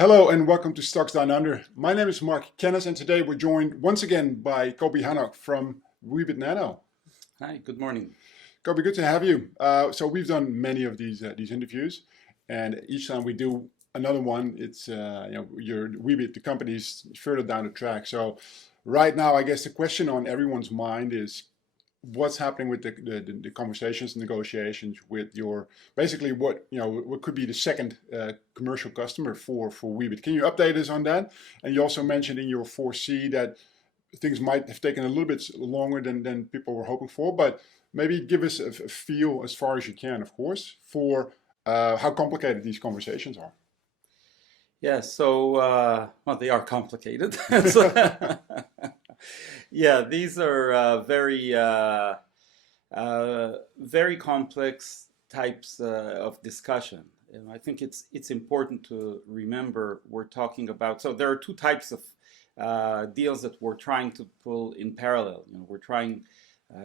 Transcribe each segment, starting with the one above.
Hello and welcome to Stocks Down Under. My name is Mark Kennis and today we're joined once again by Coby Hanoch from Weebit Nano. Hi, good morning. Coby, good to have you. So we've done many of these interviews, and each time we do another one, it's your Weebit, the company's further down the track. So right now, I guess the question on everyone's mind is what's happening with the conversations and negotiations with your basically what could be the second commercial customer for Weebit. Can you update us on that? And you also mentioned in your 4C that things might have taken a little bit longer than people were hoping for, but maybe give us a feel as far as you can, of course, for how complicated these conversations are. Yeah, well, they are complicated. So, yeah, these are very complex types of discussion. And I think it's important to remember we're talking about. So there are two types of deals that we're trying to pull in parallel. We're trying,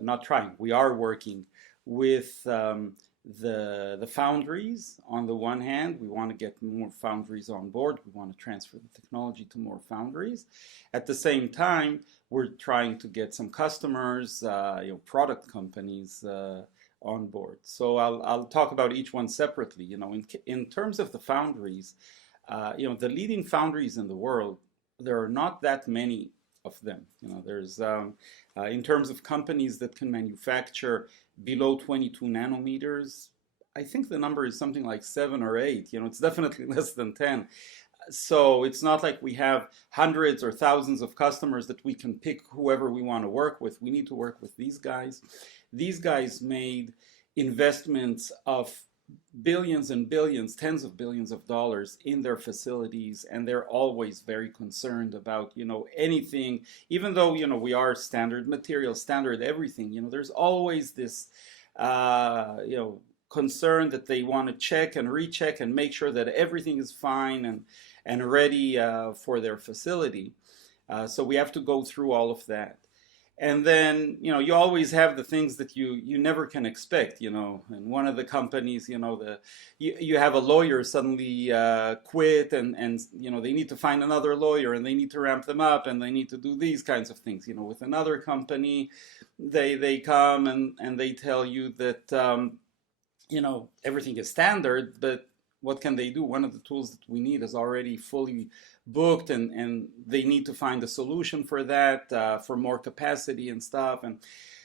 not trying, we are working with the foundries. On the one hand, we want to get more foundries on board. We want to transfer the technology to more foundries. At the same time, we're trying to get some customers, product companies on board. So I'll talk about each one separately. In terms of the foundries, the leading foundries in the world, there are not that many of them. There's in terms of companies that can manufacture below 22 nanometers, I think the number is something like 7 or 8. It's definitely less than 10. So it's not like we have hundreds or thousands of customers that we can pick whoever we want to work with. We need to work with these guys. These guys made investments of billions and billions, tens of billions of dollars in their facilities, and they're always very concerned about, anything, even though, we are standard material, standard everything, there's always this, concern that they want to check and recheck and make sure that everything is fine and ready for their facility. So we have to go through all of that. And then, you always have the things that you never can expect, and one of the companies, you have a lawyer suddenly quit and they need to find another lawyer and they need to ramp them up and they need to do these kinds of things. With another company, they come and they tell you that, everything is standard, but what can they do? One of the tools that we need is already fully booked, and they need to find a solution for that, for more capacity and stuff. And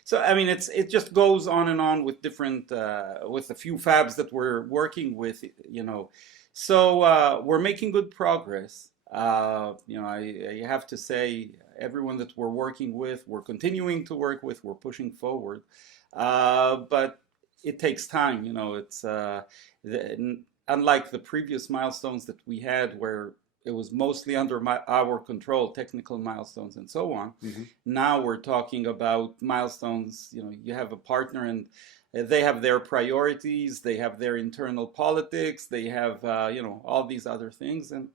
so, I mean, it just goes on and on with different, with a few fabs that we're working with, So we're making good progress. I have to say, everyone that we're working with, we're continuing to work with, we're pushing forward. But it takes time, unlike the previous milestones that we had where it was mostly under our control, technical milestones and so on. Mm-hmm. Now we're talking about milestones, you have a partner and they have their priorities, they have their internal politics, they have, all these other things. And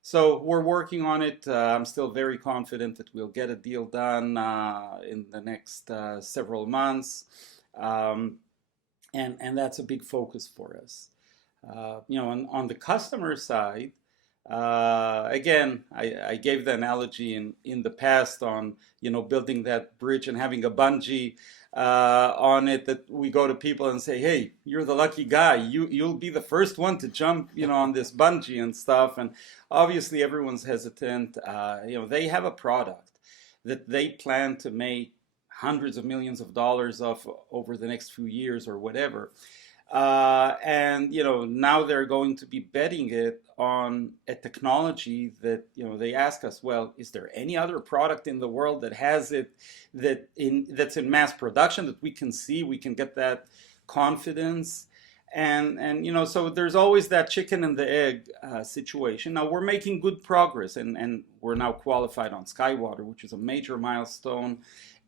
so we're working on it. I'm still very confident that we'll get a deal done in the next several months. And that's a big focus for us. On the customer side, again, I gave the analogy in the past on, building that bridge and having a bungee on it, that we go to people and say, hey, you're the lucky guy. You'll be the first one to jump, on this bungee and stuff. And obviously everyone's hesitant. They have a product that they plan to make hundreds of millions of dollars of over the next few years or whatever. And now they're going to be betting it on a technology that they ask us, well, is there any other product in the world that has it that's in mass production that we can see, we can get that confidence? And so there's always that chicken and the egg situation. Now we're making good progress, and we're now qualified on SkyWater, which is a major milestone.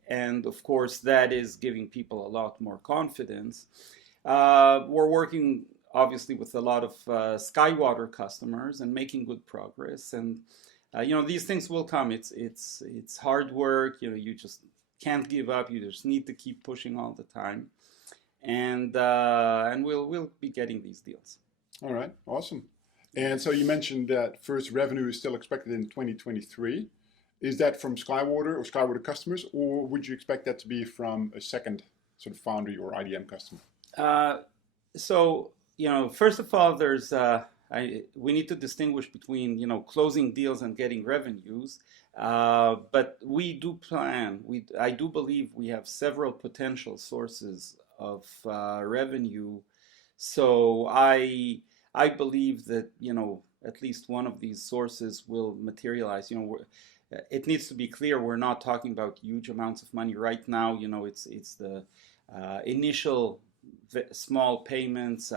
And of course, that is giving people a lot more confidence. We're working obviously with a lot of SkyWater customers and making good progress. And these things will come. It's hard work. You just can't give up. You just need to keep pushing all the time. And we'll be getting these deals. All right, awesome. And so you mentioned that first revenue is still expected in 2023. Is that from Skywater or Skywater customers, or would you expect that to be from a second sort of foundry or IDM customer? So, first of all, we need to distinguish between, closing deals and getting revenues. But we do plan, I do believe we have several potential sources of revenue. So I believe that, at least one of these sources will materialize. It needs to be clear we're not talking about huge amounts of money right now. It's the initial small payments.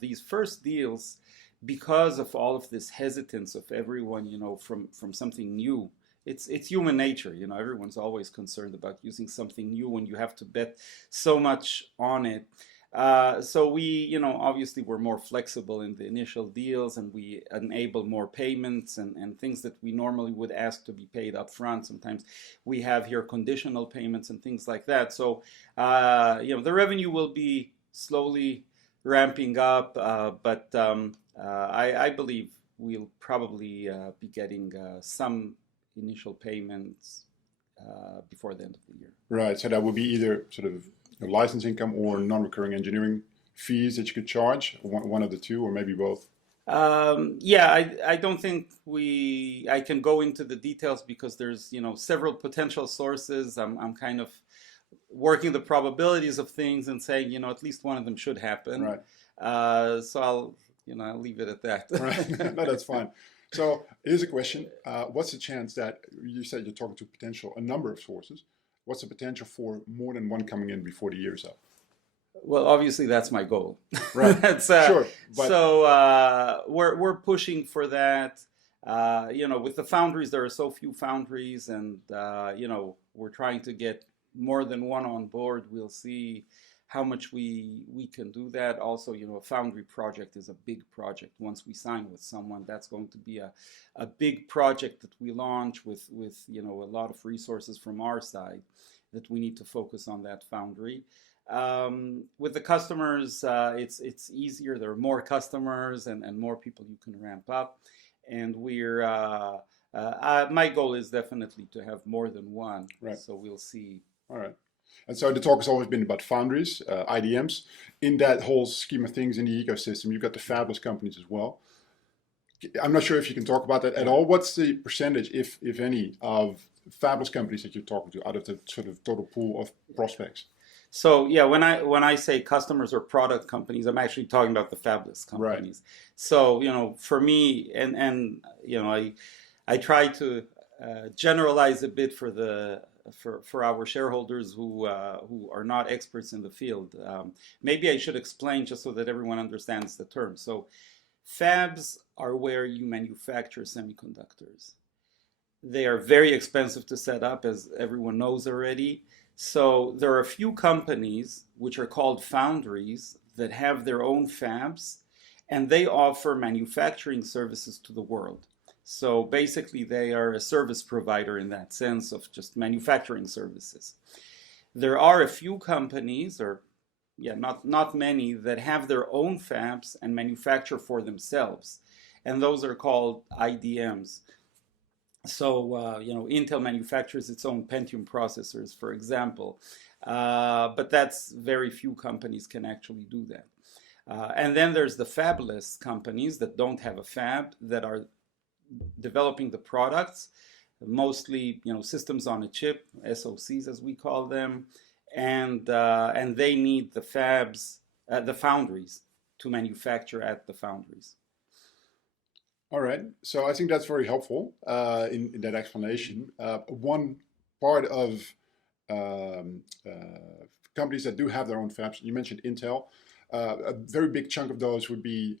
These first deals, because of all of this hesitance of everyone, from something new. It's human nature, everyone's always concerned about using something new when you have to bet so much on it. So we, obviously we're more flexible in the initial deals, and we enable more payments and things that we normally would ask to be paid up front. Sometimes we have here conditional payments and things like that. So, the revenue will be slowly ramping up, but I believe we'll probably be getting some initial payments before the end of the year. Right. So that would be either sort of license income or non-recurring engineering fees that you could charge, one of the two, or maybe both. I don't think I can go into the details because there's, several potential sources. I'm kind of working the probabilities of things and saying, at least one of them should happen. Right. So I'll leave it at that. Right. No, that's fine. So here's a question. What's the chance that you said you're talking to a number of sources? What's the potential for more than one coming in before the year's up? Well, obviously that's my goal. Right. Sure. But so we're pushing for that. With the foundries, there are so few foundries, and we're trying to get more than one on board. We'll see how much we can do that. Also, a foundry project is a big project. Once we sign with someone, that's going to be a big project that we launch with a lot of resources from our side that we need to focus on that foundry. With the customers, it's easier. There are more customers and more people you can ramp up. And my goal is definitely to have more than one. Right. So we'll see. All right. And so the talk has always been about foundries, IDMs. In that whole scheme of things in the ecosystem, you've got the fabless companies as well. I'm not sure if you can talk about that at all. What's the percentage, if any, of fabless companies that you're talking to out of the sort of total pool of prospects? So yeah, when I say customers or product companies, I'm actually talking about the fabless companies. Right. So for me, and I try to generalize a bit for our shareholders who are not experts in the field. Maybe I should explain just so that everyone understands the term. So fabs are where you manufacture semiconductors. They are very expensive to set up, as everyone knows already. So there are a few companies which are called foundries that have their own fabs, and they offer manufacturing services to the world. So basically they are a service provider in that sense of just manufacturing services. There are a few companies, not many, that have their own fabs and manufacture for themselves. And those are called IDMs. So, Intel manufactures its own Pentium processors, for example. But that's very few companies can actually do that. And then there's the fabless companies that don't have a fab, that are developing the products, mostly systems on a chip, SoCs as we call them, and they need the fabs, the foundries, to manufacture at the foundries. All right, so I think that's very helpful in that explanation. One part of companies that do have their own fabs, you mentioned Intel. A very big chunk of those would be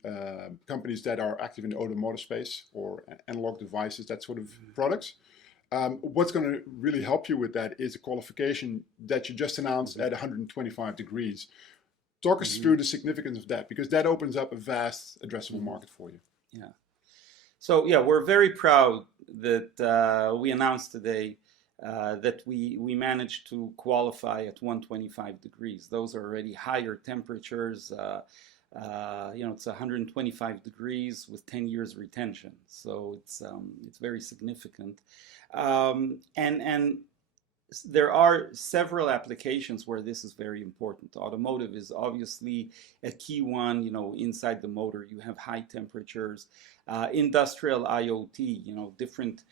companies that are active in the automotive space or analog devices, that sort of products. What's going to really help you with that is a qualification that you just announced at 125 degrees. Talk us through the significance of that, because that opens up a vast addressable market for you. Yeah. So yeah, we're very proud that we announced today that we managed to qualify at 125 degrees. Those are already higher temperatures. It's 125 degrees with 10 years retention, so it's very significant. And there are several applications where this is very important. Automotive is obviously a key one. Inside the motor, you have high temperatures. Industrial IoT, different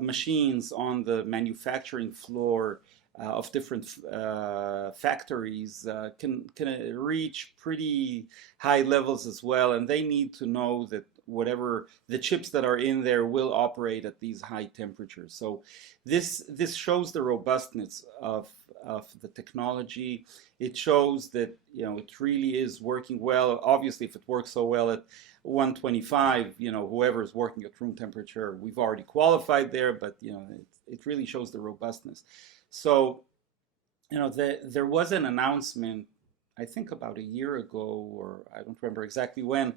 machines on the manufacturing floor of different factories can reach pretty high levels as well, and they need to know that whatever the chips that are in there will operate at these high temperatures. So this shows the robustness of the technology. It shows that it really is working well. Obviously, if it works so well at 125, whoever is working at room temperature, we've already qualified there, but it really shows the robustness. So there was an announcement, I think about a year ago, or I don't remember exactly when.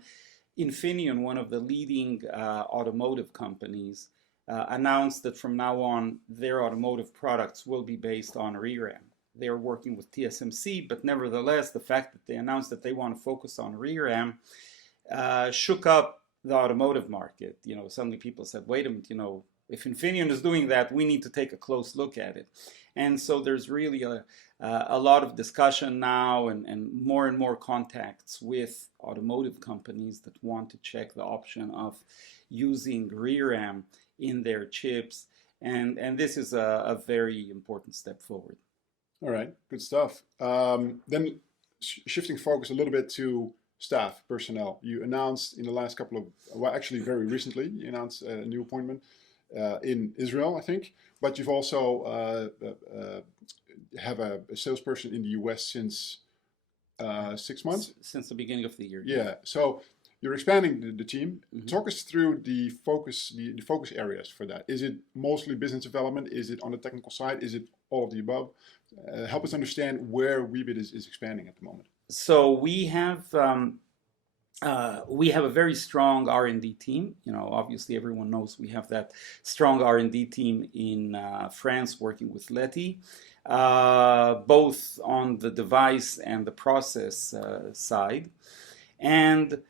Infineon, one of the leading automotive companies, announced that from now on their automotive products will be based on ReRAM. They are working with TSMC, but nevertheless, the fact that they announced that they want to focus on ReRAM shook up the automotive market. Suddenly people said, wait a minute, if Infineon is doing that, we need to take a close look at it. And so there's really a lot of discussion now and more contacts with automotive companies that want to check the option of using ReRAM in their chips. And this is a very important step forward. All right, good stuff. Then shifting focus a little bit to staff, personnel. You announced in the last couple of, well, actually very recently, you announced a new appointment in Israel, I think, but you've also have a salesperson in the US since 6 months? Since the beginning of the year. Yeah, so you're expanding the team. Mm-hmm. Talk us through the focus areas for that. Is it mostly business development? Is it on the technical side? Is it all of the above? Help us understand where Weebit is expanding at the moment. So we have a very strong R&D team. Obviously everyone knows we have that strong R&D team in France working with Leti, both on the device and the process side. And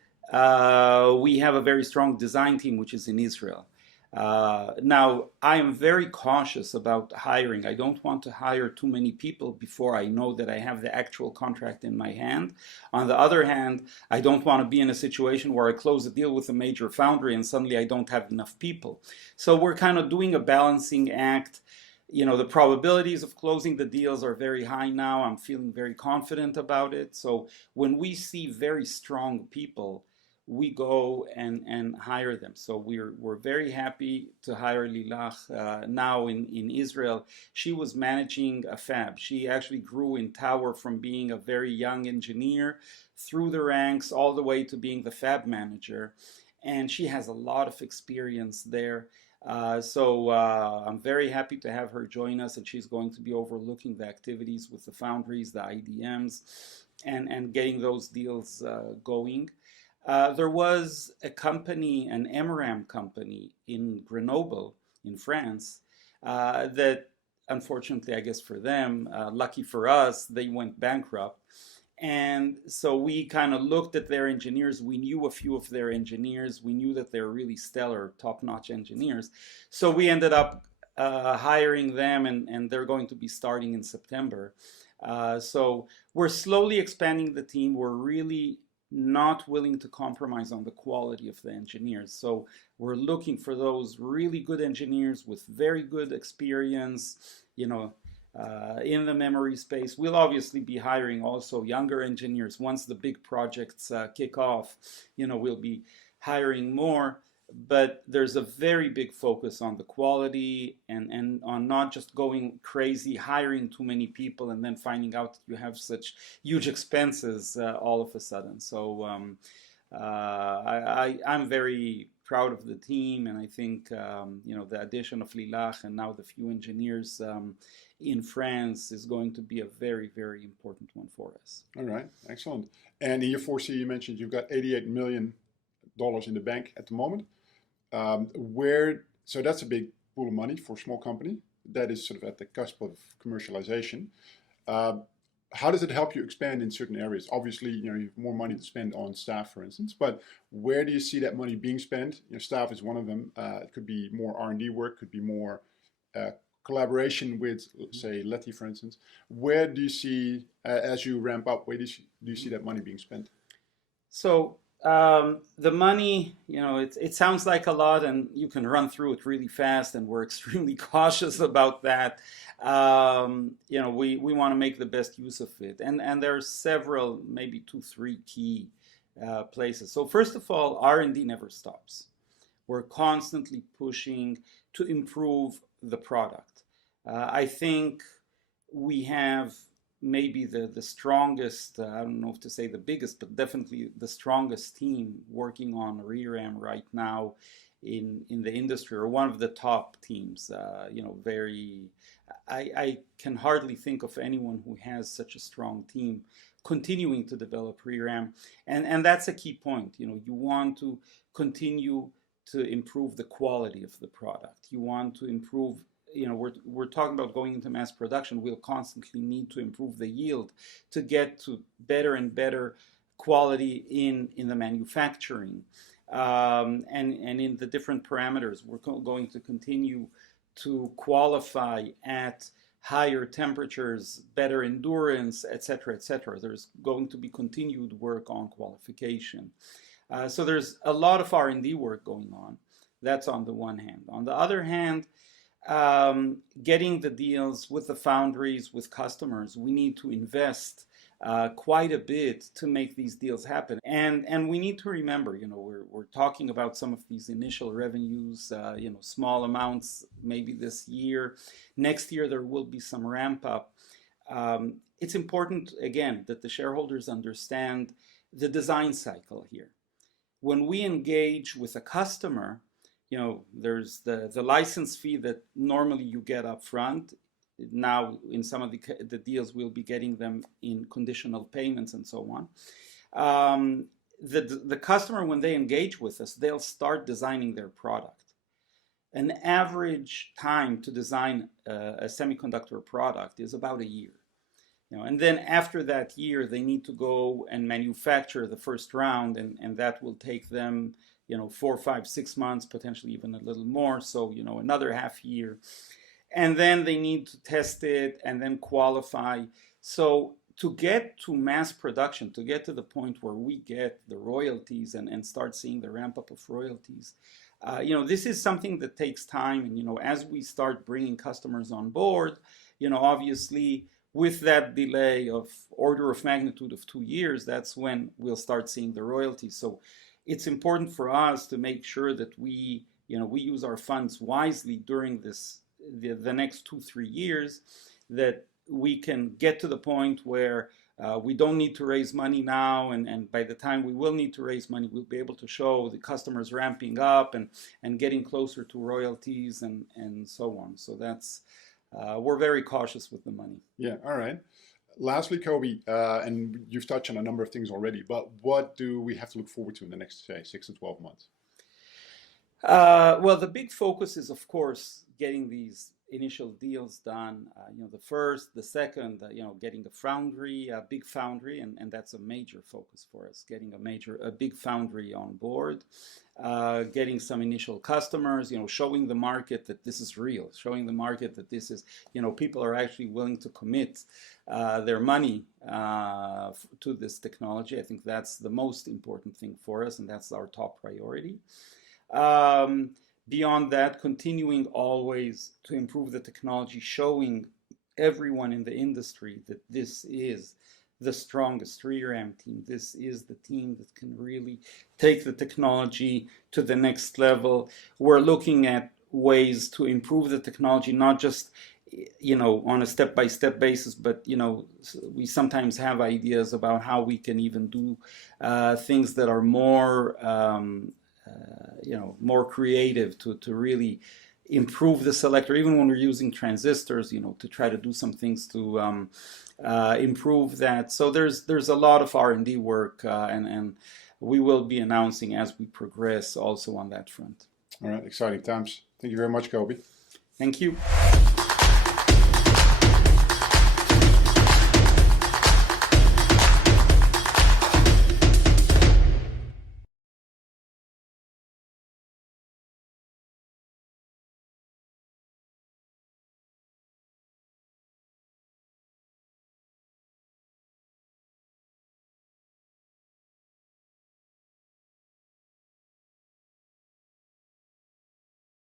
we have a very strong design team, which is in Israel. Now, I am very cautious about hiring. I don't want to hire too many people before I know that I have the actual contract in my hand. On the other hand, I don't want to be in a situation where I close a deal with a major foundry and suddenly I don't have enough people. So we're kind of doing a balancing act. The probabilities of closing the deals are very high now. I'm feeling very confident about it. So when we see very strong people, we go and hire them. So we're very happy to hire Lilach now in Israel. She was managing a fab. She actually grew in Tower from being a very young engineer through the ranks all the way to being the fab manager. And she has a lot of experience there. So I'm very happy to have her join us, and she's going to be overlooking the activities with the foundries, the IDMs, and getting those deals going. There was a company, an MRAM company in Grenoble, in France, that unfortunately, I guess for them, lucky for us, they went bankrupt. And so we kind of looked at their engineers. We knew a few of their engineers. We knew that they're really stellar, top-notch engineers. So we ended up hiring them, and they're going to be starting in September. So we're slowly expanding the team. We're really not willing to compromise on the quality of the engineers. So we're looking for those really good engineers with very good experience, in the memory space. We'll obviously be hiring also younger engineers. Once the big projects kick off, we'll be hiring more. But there's a very big focus on the quality and on not just going crazy, hiring too many people and then finding out that you have such huge expenses all of a sudden. So I'm very proud of the team, and I think the addition of Lilach and now the few engineers in France is going to be a very, very important one for us. All right, excellent. And in your 4C, you mentioned you've got $88 million in the bank at the moment. So that's a big pool of money for a small company that is sort of at the cusp of commercialization. how does it help you expand in certain areas? Obviously, you have more money to spend on staff, for instance, but where do you see that money being spent? Staff is one of them. It could be more R&D work, could be more collaboration with, say, Letty, for instance. Where do you see, as you ramp up, where do you see that money being spent? So the money, it sounds like a lot, and you can run through it really fast, and we're extremely cautious about that. We want to make the best use of it, and there are several, maybe 2, 3 key places. So first of all, R&D never stops. We're constantly pushing to improve the product. I think we have maybe the strongest, I don't know if to say the biggest, but definitely the strongest team working on ReRAM right now in the industry, or one of the top teams. I can hardly think of anyone who has such a strong team continuing to develop ReRAM, and that's a key point. You want to continue to improve the quality of the product. You want to improve, we're talking about going into mass production. We'll constantly need to improve the yield to get to better and better quality in the manufacturing, and in the different parameters. We're going to continue to qualify at higher temperatures, better endurance, etc., etc. There's going to be continued work on qualification. So there's a lot of R&D work going on. That's on the one hand. On the other hand, getting the deals with the foundries, with customers, we need to invest quite a bit to make these deals happen. And we need to remember, we're talking about some of these initial revenues, small amounts maybe this year. Next year there will be some ramp up. It's important, again, that the shareholders understand the design cycle here. When we engage with a customer, there's the license fee that normally you get up front. Now, in some of the deals, we'll be getting them in conditional payments and so on. The customer, when they engage with us, they'll start designing their product. An average time to design a semiconductor product is about a year. And then after that year, they need to go and manufacture the first round, and that will take them, 4, 5, 6 months, potentially even a little more. So, another half year. And then they need to test it and then qualify. So to get to mass production, to get to the point where we get the royalties and start seeing the ramp up of royalties, this is something that takes time. And, as we start bringing customers on board, obviously, with that delay of order of magnitude of 2 years, that's when we'll start seeing the royalties. So it's important for us to make sure that we use our funds wisely during the next 2, 3 years, that we can get to the point where we don't need to raise money now, and by the time we will need to raise money, we'll be able to show the customers ramping up and getting closer to royalties and so on. So that's we're very cautious with the money. Yeah, all right. Lastly, Coby, and you've touched on a number of things already, but what do we have to look forward to in the next, say, 6 to 12 months? Well, the big focus is, of course, getting these initial deals done. The first, the second, getting a foundry, a big foundry, and that's a major focus for us. Getting a big foundry on board, getting some initial customers, showing the market that this is real, showing the market that this is, people are actually willing to commit their money to this technology. I think that's the most important thing for us, and that's our top priority. Beyond that, continuing always to improve the technology, showing everyone in the industry that this is the strongest ReRAM team. This is the team that can really take the technology to the next level. We're looking at ways to improve the technology, not just on a step-by-step basis, but we sometimes have ideas about how we can even do things that are more more creative to really improve the selector, even when we're using transistors, to try to do some things to improve that. So there's a lot of R&D work, and we will be announcing as we progress also on that front. All right, exciting times. Thank you very much, Coby. Thank you.